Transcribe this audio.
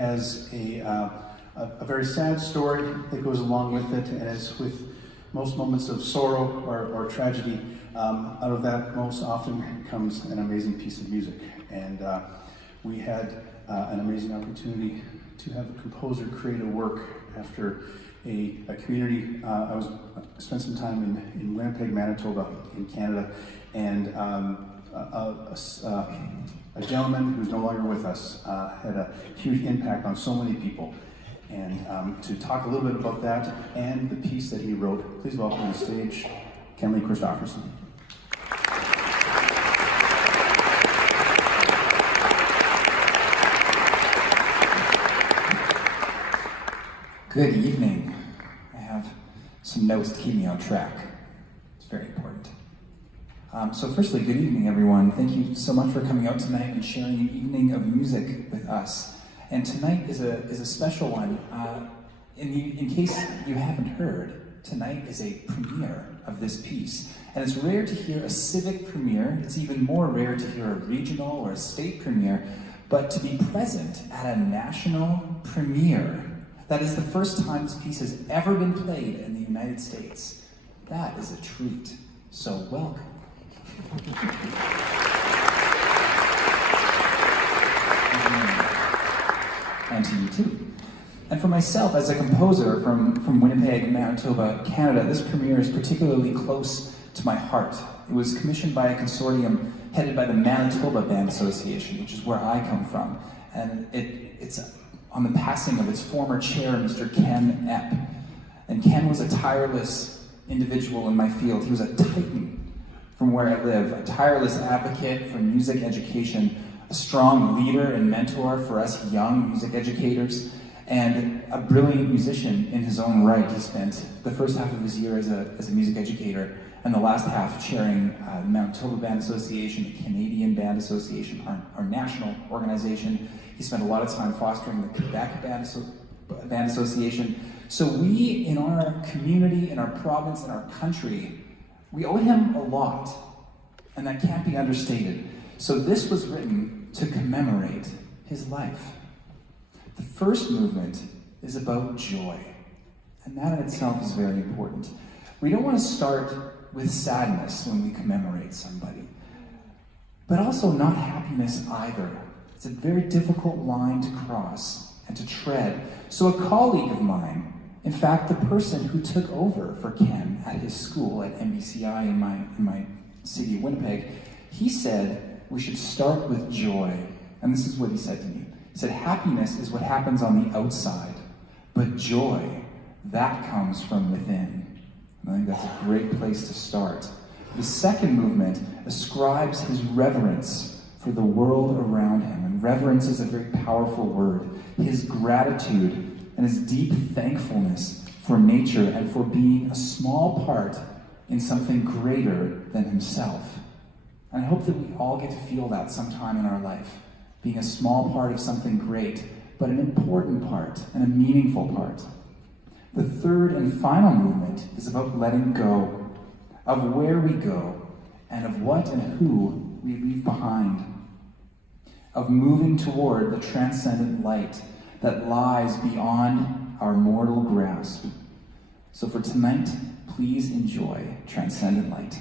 has a very sad story that goes along with it, and as with most moments of sorrow or tragedy, out of that most often comes an amazing piece of music. And we had an amazing opportunity to have a composer create a work after a community. I spent some time in Winnipeg, Manitoba, in Canada, and a gentleman who's no longer with us had a huge impact on so many people. And to talk a little bit about that and the piece that he wrote, please welcome to the stage Kenley Kristofferson. Good evening. I have some notes to keep me on track. It's very important. So firstly, good evening, everyone. Thank you so much for coming out tonight and sharing an evening of music with us. And tonight is a special one. In case you haven't heard, tonight is a premiere of this piece. And it's rare to hear a civic premiere. It's even more rare to hear a regional or a state premiere. But to be present at a national premiere, that is the first time this piece has ever been played in the United States. That is a treat. So welcome. And to you too. And for myself, as a composer from Winnipeg, Manitoba, Canada, this premiere is particularly close to my heart. It was commissioned by a consortium headed by the Manitoba Band Association, which is where I come from. And it's on the passing of its former chair, Mr. Ken Epp. And Ken was a tireless individual in my field. He was a titan from where I live, a tireless advocate for music education, a strong leader and mentor for us young music educators, and a brilliant musician in his own right. He spent the first half of his year as a music educator, and the last half chairing the Manitoba Band Association, the Canadian Band Association, our national organization. He spent a lot of time fostering the Quebec Band Association. So we, in our community, in our province, in our country, we owe him a lot, and that can't be understated. So this was written to commemorate his life. The first movement is about joy, and that in itself is very important. We don't want to start with sadness when we commemorate somebody, but also not happiness either. It's a very difficult line to cross and to tread. So a colleague of mine, in fact, the person who took over for Ken at his school at MBCI in my city of Winnipeg, he said we should start with joy. And this is what he said to me. He said, happiness is what happens on the outside, but joy, that comes from within. And I think that's a great place to start. The second movement ascribes his reverence for the world around him. And reverence is a very powerful word. His gratitude and his deep thankfulness for nature and for being a small part in something greater than himself. And I hope that we all get to feel that sometime in our life, being a small part of something great, but an important part and a meaningful part. The third and final movement is about letting go of where we go and of what and who we leave behind, of moving toward the transcendent light that lies beyond our mortal grasp. So for tonight, please enjoy Transcendent Light.